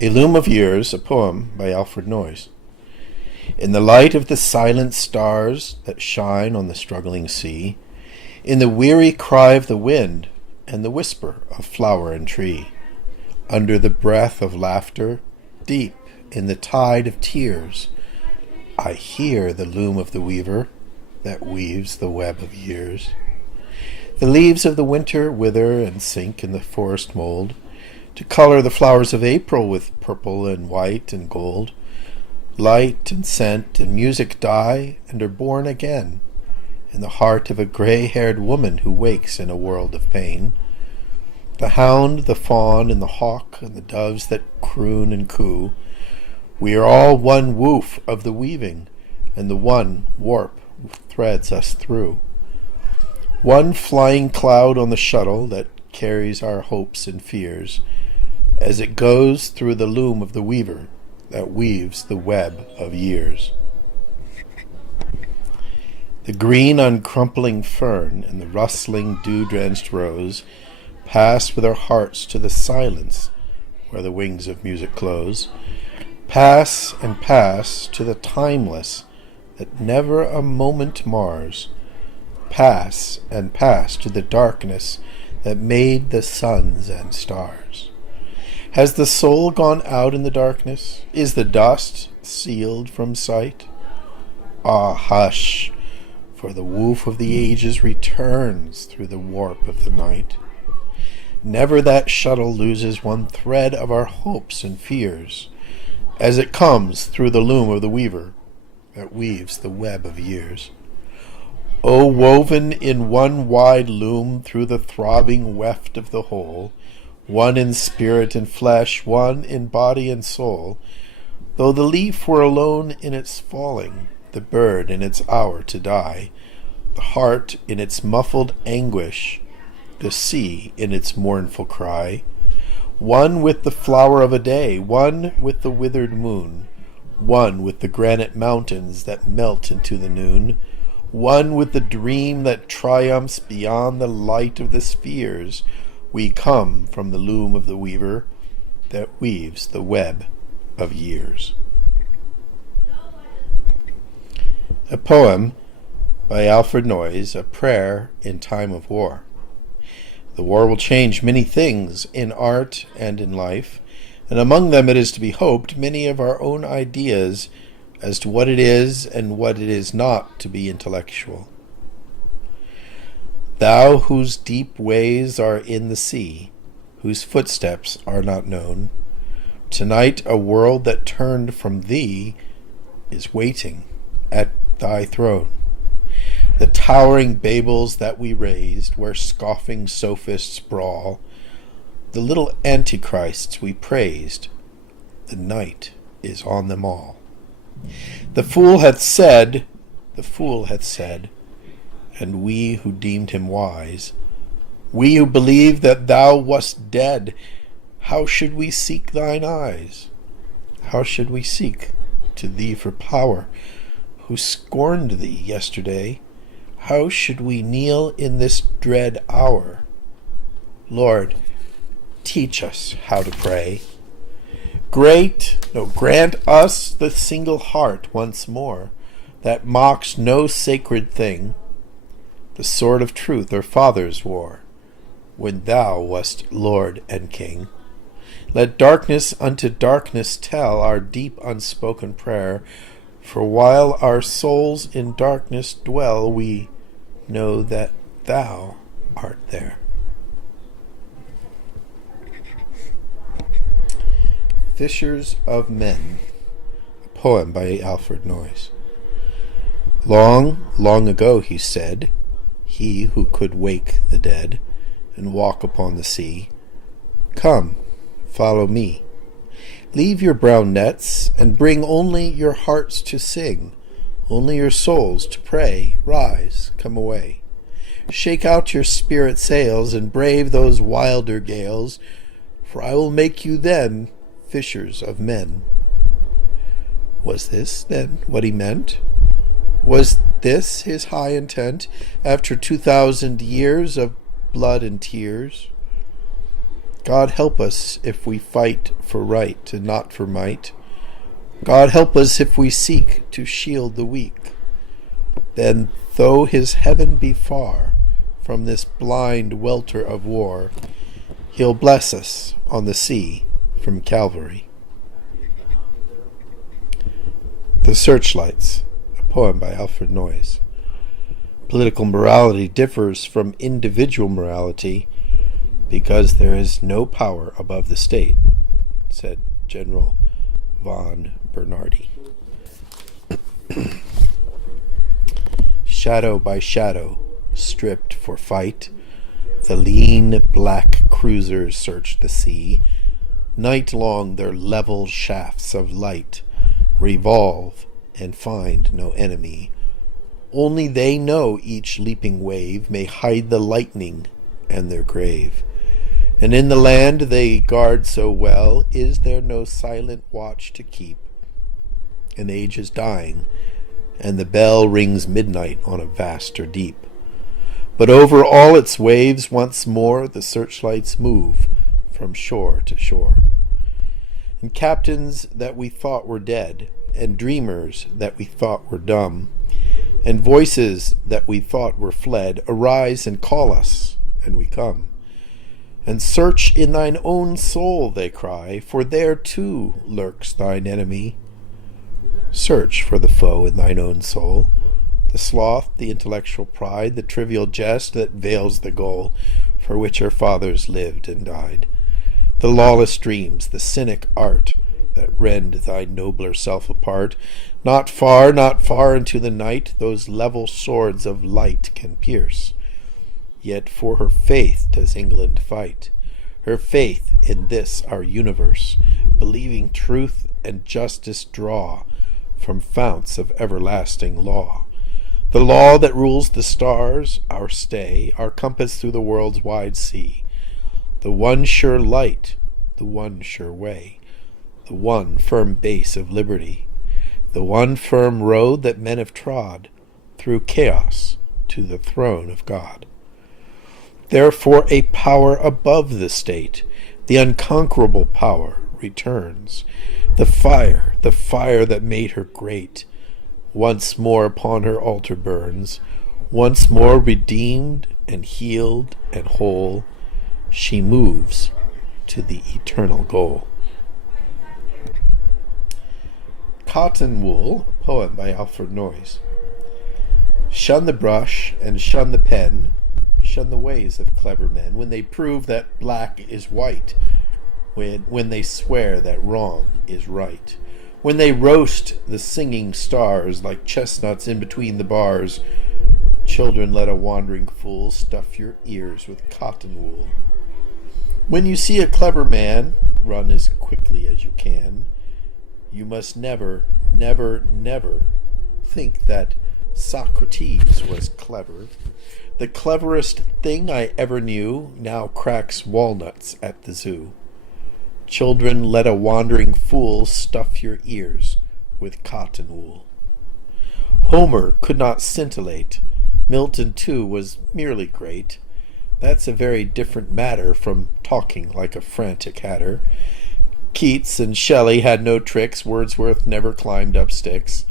A Loom of Years, a poem by Alfred Noyes. In the light of the silent stars that shine on the struggling sea, in the weary cry of the wind and the whisper of flower and tree, under the breath of laughter, deep in the tide of tears, I hear the loom of the weaver that weaves the web of years. The leaves of the winter wither and sink in the forest mold, to color the flowers of April with purple and white and gold. Light and scent and music die and are born again in the heart of a gray-haired woman who wakes in a world of pain. The hound, the fawn, and the hawk, and the doves that croon and coo, we are all one woof of the weaving, and the one warp threads us through. One flying cloud on the shuttle that carries our hopes and fears, as it goes through the loom of the weaver that weaves the web of years. The green uncrumpling fern and the rustling dew-drenched rose pass with our hearts to the silence where the wings of music close, pass and pass to the timeless that never a moment mars, pass and pass to the darkness that made the suns and stars. Has the soul gone out in the darkness? Is the dust sealed from sight? Ah, hush, for the woof of the ages returns through the warp of the night. Never that shuttle loses one thread of our hopes and fears, as it comes through the loom of the weaver that weaves the web of years. O woven in one wide loom through the throbbing weft of the whole, one in spirit and flesh, one in body and soul, though the leaf were alone in its falling, the bird in its hour to die, the heart in its muffled anguish, the sea in its mournful cry, one with the flower of a day, one with the withered moon, one with the granite mountains that melt into the noon, one with the dream that triumphs beyond the light of the spheres, we come from the loom of the weaver that weaves the web of years. A poem by Alfred Noyes, a prayer in time of war. The war will change many things in art and in life, and among them it is to be hoped many of our own ideas as to what it is and what it is not to be intellectual. Thou whose deep ways are in the sea, whose footsteps are not known, tonight a world that turned from thee is waiting at thy throne. The towering Babels that we raised, where scoffing sophists brawl, the little antichrists we praised, the night is on them all. The fool hath said, and we who deemed him wise, we who believed that thou wast dead, how should we seek thine eyes? How should we seek to thee for power, who scorned thee yesterday? How should we kneel in this dread hour? Lord, teach us how to pray. Grant us the single heart once more, that mocks no sacred thing, the sword of truth our fathers wore, when thou wast Lord and King. Let darkness unto darkness tell our deep unspoken prayer, for while our souls in darkness dwell, we know that thou art there. Fishers of Men, a poem by Alfred Noyes. Long, long ago, he said, he who could wake the dead and walk upon the sea, come, follow me. Leave your brown nets and bring only your hearts to sing, only your souls to pray. Rise, come away. Shake out your spirit sails and brave those wilder gales, for I will make you then fishers of men. Was this, then, what he meant? Was this his high intent, after 2,000 years of blood and tears? God help us if we fight for right and not for might. God help us if we seek to shield the weak. Then, though his heaven be far from this blind welter of war, he'll bless us on the sea from Calvary. The Searchlights, a poem by Alfred Noyes. Political morality differs from individual morality because there is no power above the state, said General von Bernardi. Shadow by shadow, stripped for fight, the lean black cruisers search the sea. Night long their level shafts of light revolve and find no enemy. Only they know each leaping wave may hide the lightning and their grave. And in the land they guard so well, is there no silent watch to keep? An age is dying, and the bell rings midnight on a vaster deep. But over all its waves once more the searchlights move from shore to shore. And captains that we thought were dead, and dreamers that we thought were dumb, and voices that we thought were fled, arise and call us, and we come. And search in thine own soul, they cry, for there too lurks thine enemy. Search for the foe in thine own soul, the sloth, the intellectual pride, the trivial jest that veils the goal for which our fathers lived and died, the lawless dreams, the cynic art that rend thy nobler self apart. Not far into the night those level swords of light can pierce. Yet for her faith does England fight, her faith in this our universe, believing truth and justice draw from founts of everlasting law. The law that rules the stars, our stay, our compass through the world's wide sea. The one sure light, the one sure way, the one firm base of liberty, the one firm road that men have trod through chaos to the throne of God. Therefore a power above the state, the unconquerable power, returns. The fire that made her great, once more upon her altar burns. Once more redeemed and healed and whole, she moves to the eternal goal. Cotton Wool, a poem by Alfred Noyes. Shun the brush and shun the pen, shun the ways of clever men, when they prove that black is white, when they swear that wrong is right, when they roast the singing stars like chestnuts in between the bars. Children, let a wandering fool stuff your ears with cotton wool. When you see a clever man, run as quickly as you can. You must never, never, never think that Socrates was clever. The cleverest thing I ever knew now cracks walnuts at the zoo. Children, let a wandering fool stuff your ears with cotton wool. Homer could not scintillate. Milton, too, was merely great. That's a very different matter from talking like a frantic hatter. Keats and Shelley had no tricks. Wordsworth never climbed up sticks.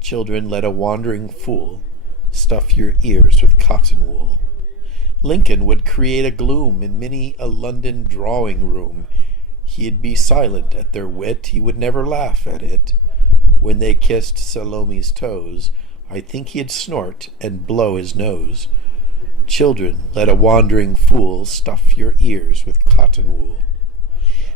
Children, let a wandering fool stuff your ears with cotton wool. Lincoln would create a gloom in many a London drawing room. He'd be silent at their wit, he would never laugh at it. When they kissed Salome's toes, I think he'd snort and blow his nose. Children, let a wandering fool stuff your ears with cotton wool.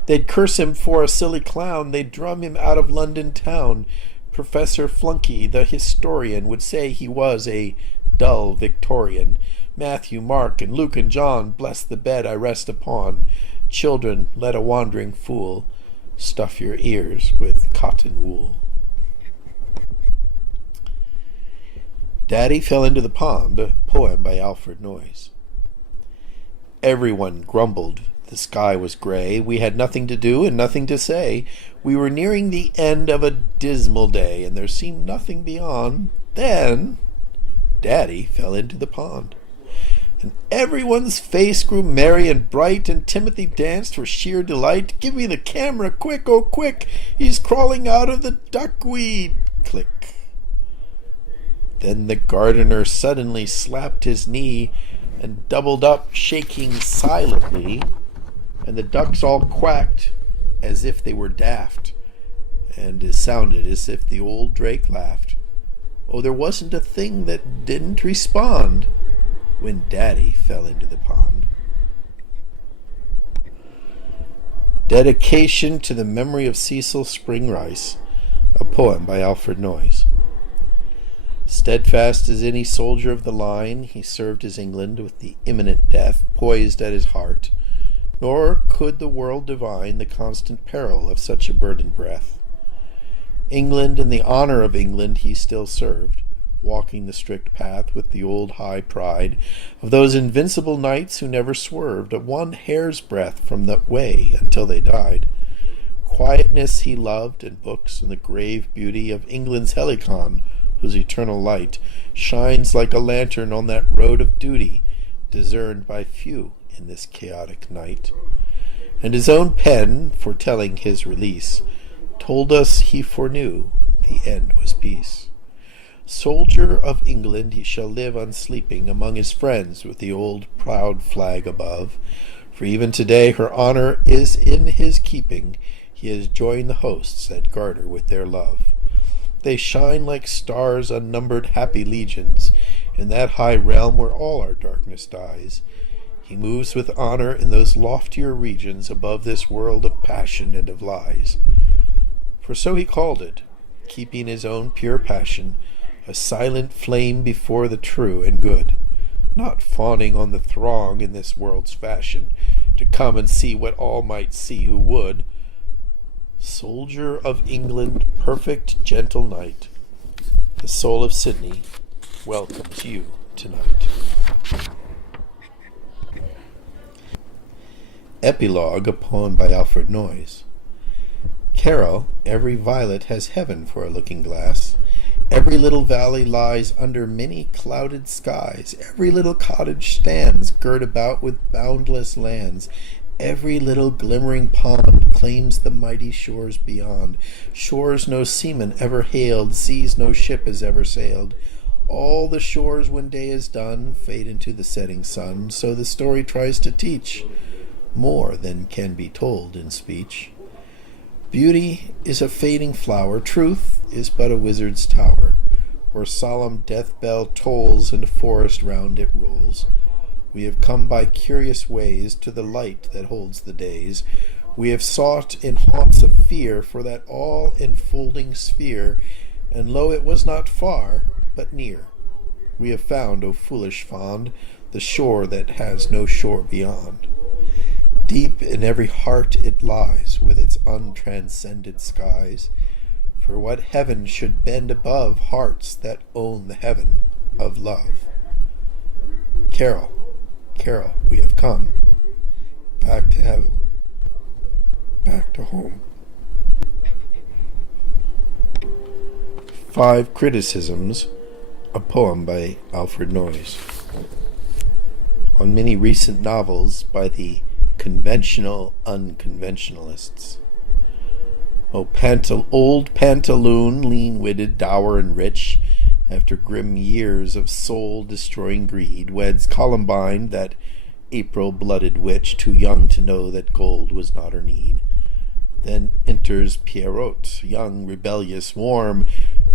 They'd curse him for a silly clown, they'd drum him out of London town. Professor Flunkey, the historian, would say he was a dull Victorian. Matthew, Mark, and Luke and John, bless the bed I rest upon. Children, let a wandering fool stuff your ears with cotton wool. Daddy Fell into the Pond, a poem by Alfred Noyes. Everyone grumbled. The sky was gray. We had nothing to do and nothing to say. We were nearing the end of a dismal day, and there seemed nothing beyond. Then Daddy fell into the pond. And everyone's face grew merry and bright, and Timothy danced for sheer delight. "Give me the camera, quick, oh quick! He's crawling out of the duckweed!" Click. Then the gardener suddenly slapped his knee and doubled up, shaking silently, and the ducks all quacked as if they were daft, and it sounded as if the old drake laughed. Oh, there wasn't a thing that didn't respond when Daddy fell into the pond. Dedication to the memory of Cecil Spring Rice, a poem by Alfred Noyes. Steadfast as any soldier of the line, he served his England with the imminent death poised at his heart, nor could the world divine the constant peril of such a burdened breath. England and the honor of England he still served, walking the strict path with the old high pride of those invincible knights who never swerved a one hair's breadth from the way until they died. Quietness he loved, and books, and the grave beauty of England's Helicon, whose eternal light shines like a lantern on that road of duty, discerned by few in this chaotic night. And his own pen, foretelling his release, told us he foreknew the end was peace. Soldier of England, he shall live unsleeping among his friends with the old proud flag above, for even today her honor is in his keeping. He has joined the hosts that garter with their love. They shine like stars, unnumbered happy legions, in that high realm where all our darkness dies. He moves with honor in those loftier regions above this world of passion and of lies. For so he called it, keeping his own pure passion, a silent flame before the true and good, not fawning on the throng in this world's fashion, to come and see what all might see who would. Soldier of England, perfect, gentle knight, the soul of Sydney welcomes you tonight. Epilogue, a poem by Alfred Noyes. Carol, every violet has heaven for a looking-glass. Every little valley lies under many clouded skies. Every little cottage stands girt about with boundless lands. Every little glimmering pond claims the mighty shores beyond. Shores no seaman ever hailed, seas no ship has ever sailed. All the shores, when day is done, fade into the setting sun. So the story tries to teach more than can be told in speech. Beauty is a fading flower, truth is but a wizard's tower, where solemn death bell tolls and a forest round it rolls. We have come by curious ways to the light that holds the days. We have sought in haunts of fear for that all-enfolding sphere, and lo, it was not far, but near. We have found, O foolish fond, the shore that has no shore beyond. Deep in every heart it lies, with its untranscended skies. For what heaven should bend above hearts that own the heaven of love? Carol, Carol, we have come back to heaven, back to home. 5 Criticisms, a poem by Alfred Noyes. On many recent novels by the conventional unconventionalists. Old Pantaloon, lean-witted, dour and rich, after grim years of soul-destroying greed, weds Columbine, that April-blooded witch, too young to know that gold was not her need. Then enters Pierrot, young, rebellious, warm,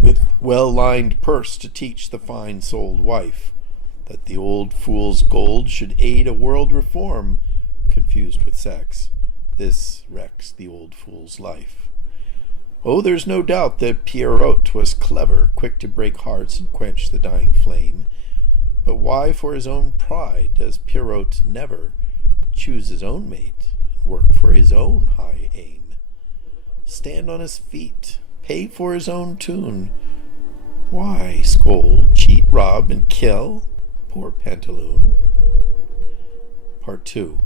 with well-lined purse to teach the fine-souled wife that the old fool's gold should aid a world reform. Confused with sex, this wrecks the old fool's life. Oh, there's no doubt that Pierrot was clever, quick to break hearts and quench the dying flame. But why for his own pride does Pierrot never choose his own mate and work for his own high aim? Stand on his feet, pay for his own tune. Why scold, cheat, rob, and kill poor Pantaloon? Part 2.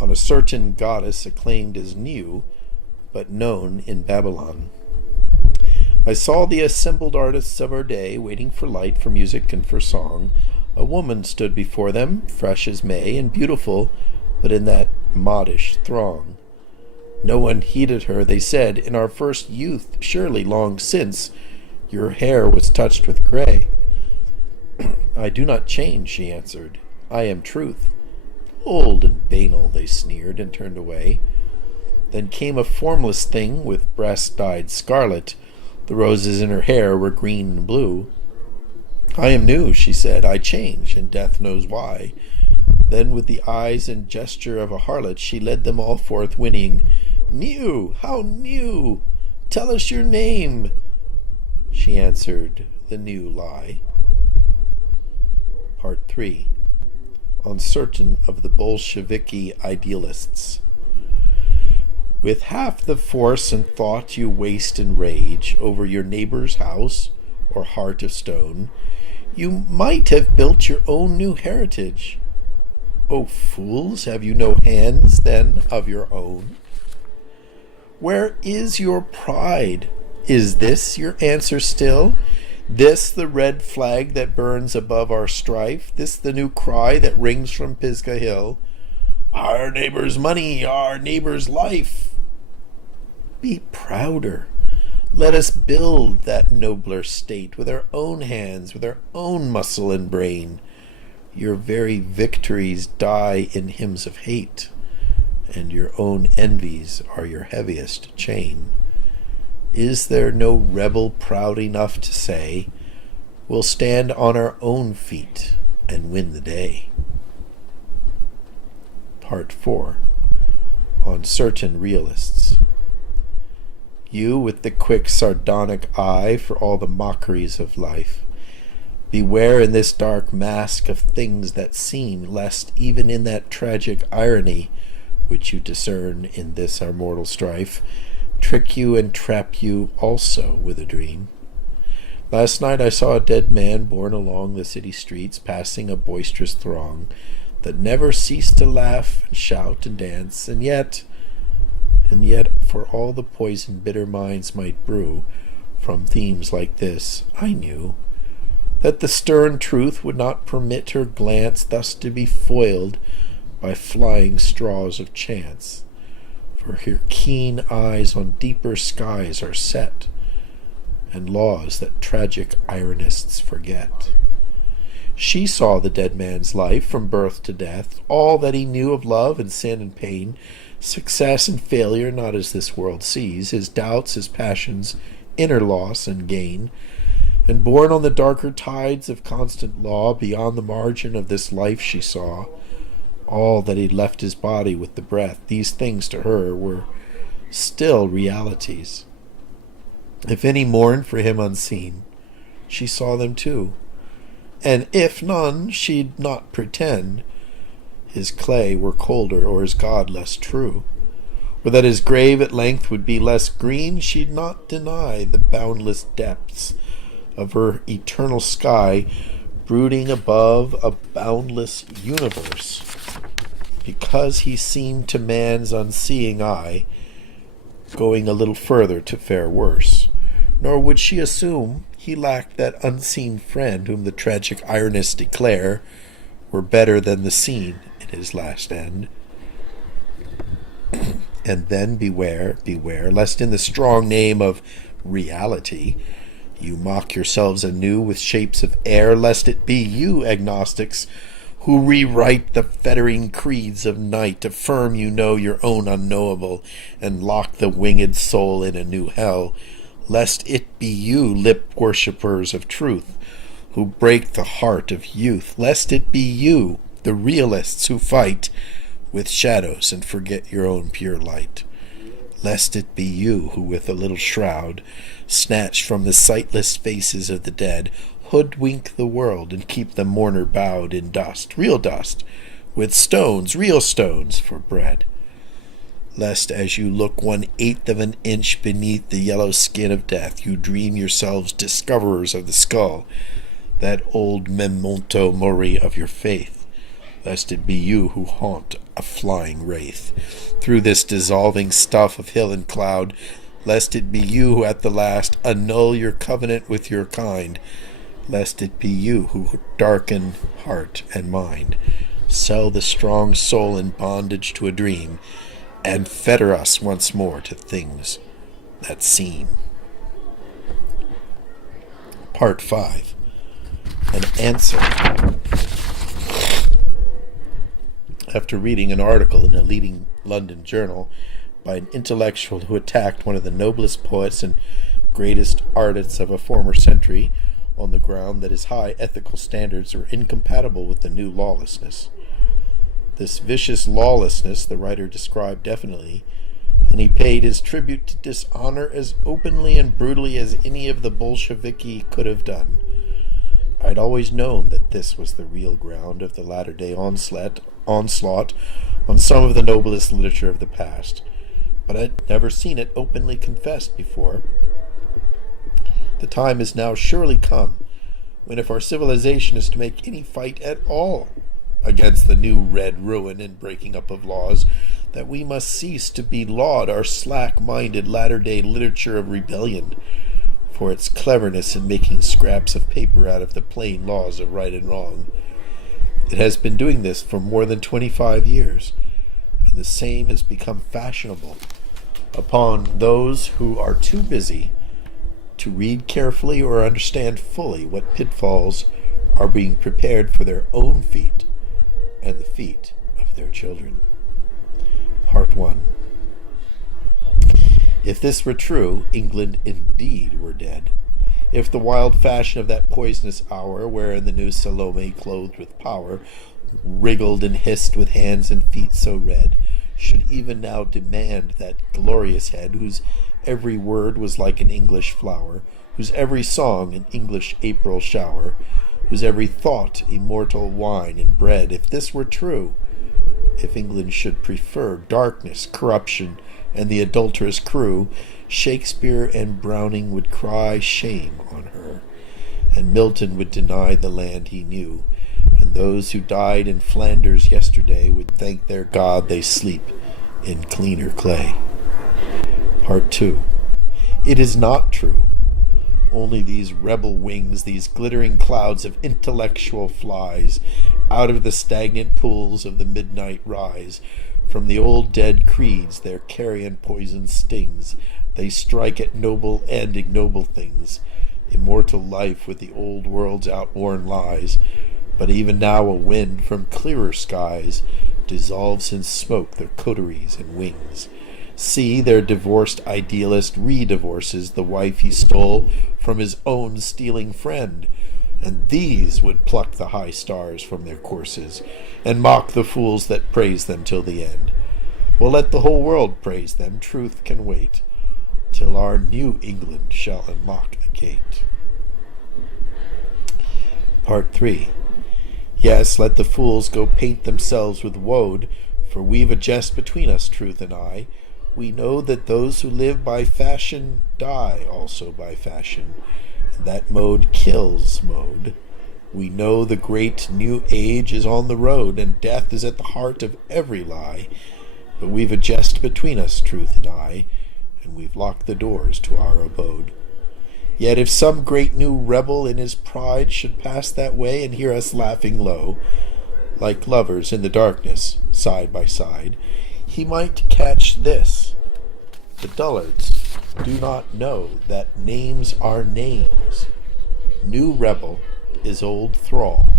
On a certain goddess acclaimed as new, but known in Babylon. I saw the assembled artists of our day waiting for light, for music, and for song. A woman stood before them, fresh as May and beautiful, but in that modish throng. No one heeded her. They said, "In our first youth, surely long since, your hair was touched with gray." "I do not change," she answered. "I am truth." "Old and banal," they sneered, and turned away. Then came a formless thing with breasts dyed scarlet. The roses in her hair were green and blue. "I am new," she said. "I change, and death knows why." Then with the eyes and gesture of a harlot she led them all forth, whinnying, "New! How new! Tell us your name." She answered, "The new lie." Part 3. On certain of the Bolsheviki idealists. With half the force and thought you waste in rage over your neighbor's house or heart of stone, you might have built your own new heritage. O fools, have you no hands, then, of your own? Where is your pride? Is this your answer still? This the red flag that burns above our strife? This the new cry that rings from Pisgah Hill? Our neighbor's money, our neighbor's life. Be prouder. Let us build that nobler state with our own hands, with our own muscle and brain. Your very victories die in hymns of hate, and your own envies are your heaviest chain. Is there no rebel proud enough to say, "We'll stand on our own feet and win the day"? Part 4. On certain realists. You with the quick sardonic eye for all the mockeries of life, beware in this dark mask of things that seem, lest even in that tragic irony which you discern in this our mortal strife, trick you and trap you also with a dream. Last night I saw a dead man borne along the city streets, passing a boisterous throng that never ceased to laugh and shout and dance, and yet, for all the poison bitter minds might brew from themes like this, I knew that the stern truth would not permit her glance thus to be foiled by flying straws of chance, for her keen eyes on deeper skies are set, and laws that tragic ironists forget. She saw the dead man's life from birth to death, all that he knew of love and sin and pain, success and failure not as this world sees, his doubts, his passions, inner loss and gain, and borne on the darker tides of constant law, beyond the margin of this life she saw all that he'd left his body with the breath. These things to her were still realities. If any mourned for him unseen, she saw them too, and if none, she'd not pretend his clay were colder or his God less true, or that his grave at length would be less green. She'd not deny the boundless depths of her eternal sky brooding above a boundless universe, because he seemed to man's unseeing eye going a little further to fare worse. Nor would she assume he lacked that unseen friend whom the tragic ironists declare were better than the seen in his last end. And then beware, lest in the strong name of reality you mock yourselves anew with shapes of air, lest it be you, agnostics, who rewrite the fettering creeds of night, affirm you know your own unknowable, and lock the winged soul in a new hell, lest it be you, lip worshippers of truth, who break the heart of youth, lest it be you, the realists who fight with shadows and forget your own pure light, lest it be you who with a little shroud, snatched from the sightless faces of the dead, hoodwink the world and keep the mourner bowed in dust, real dust, with stones, real stones, for bread. Lest as you look 1/8 of an inch beneath the yellow skin of death, you dream yourselves discoverers of the skull, that old memento mori of your faith, lest it be you who haunt a flying wraith through this dissolving stuff of hill and cloud, lest it be you who at the last annul your covenant with your kind, lest it be you who darken heart and mind, sell the strong soul in bondage to a dream, and fetter us once more to things that seem. Part 5. An answer. After reading an article in a leading London journal by an intellectual who attacked one of the noblest poets and greatest artists of a former century on the ground that his high ethical standards were incompatible with the new lawlessness. This vicious lawlessness the writer described definitely, and he paid his tribute to dishonor as openly and brutally as any of the Bolsheviki could have done. I'd always known that this was the real ground of the latter-day onslaught on some of the noblest literature of the past, but I'd never seen it openly confessed before. The time has now surely come when, if our civilization is to make any fight at all against the new red ruin and breaking up of laws, that we must cease to belaud our slack-minded latter-day literature of rebellion for its cleverness in making scraps of paper out of the plain laws of right and wrong. It has been doing this for more than 25 years, and the same has become fashionable upon those who are too busy to read carefully or understand fully what pitfalls are being prepared for their own feet and the feet of their children. Part 1. If this were true, England indeed were dead. If the wild fashion of that poisonous hour, wherein the new Salome, clothed with power, wriggled and hissed with hands and feet so red, should even now demand that glorious head, whose every word was like an English flower, whose every song an English April shower, whose every thought immortal wine and bread, if this were true, if England should prefer darkness, corruption, and the adulterous crew, Shakespeare and Browning would cry shame on her, and Milton would deny the land he knew, and those who died in Flanders yesterday would thank their God they sleep in cleaner clay. Part 2. It is not true. Only these rebel wings, these glittering clouds of intellectual flies, out of the stagnant pools of the midnight rise. From the old dead creeds their carrion poison stings. They strike at noble and ignoble things, immortal life with the old world's outworn lies. But even now a wind from clearer skies dissolves in smoke their coteries and wings. See, their divorced idealist re-divorces the wife he stole from his own stealing friend, and these would pluck the high stars from their courses, and mock the fools that praise them till the end. Well, let the whole world praise them, truth can wait, till our new England shall unlock the gate. Part 3. Yes, let the fools go paint themselves with woad, for we've a jest between us, truth and I. We know that those who live by fashion die also by fashion, and that mode kills mode. We know the great new age is on the road, and death is at the heart of every lie. But we've a jest between us, truth and I, and we've locked the doors to our abode. Yet if some great new rebel in his pride should pass that way and hear us laughing low, like lovers in the darkness, side by side, he might catch this: the dullards do not know that names are names. New rebel is old thrall,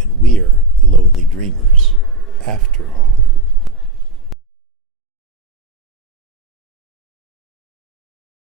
and we're the lonely dreamers after all.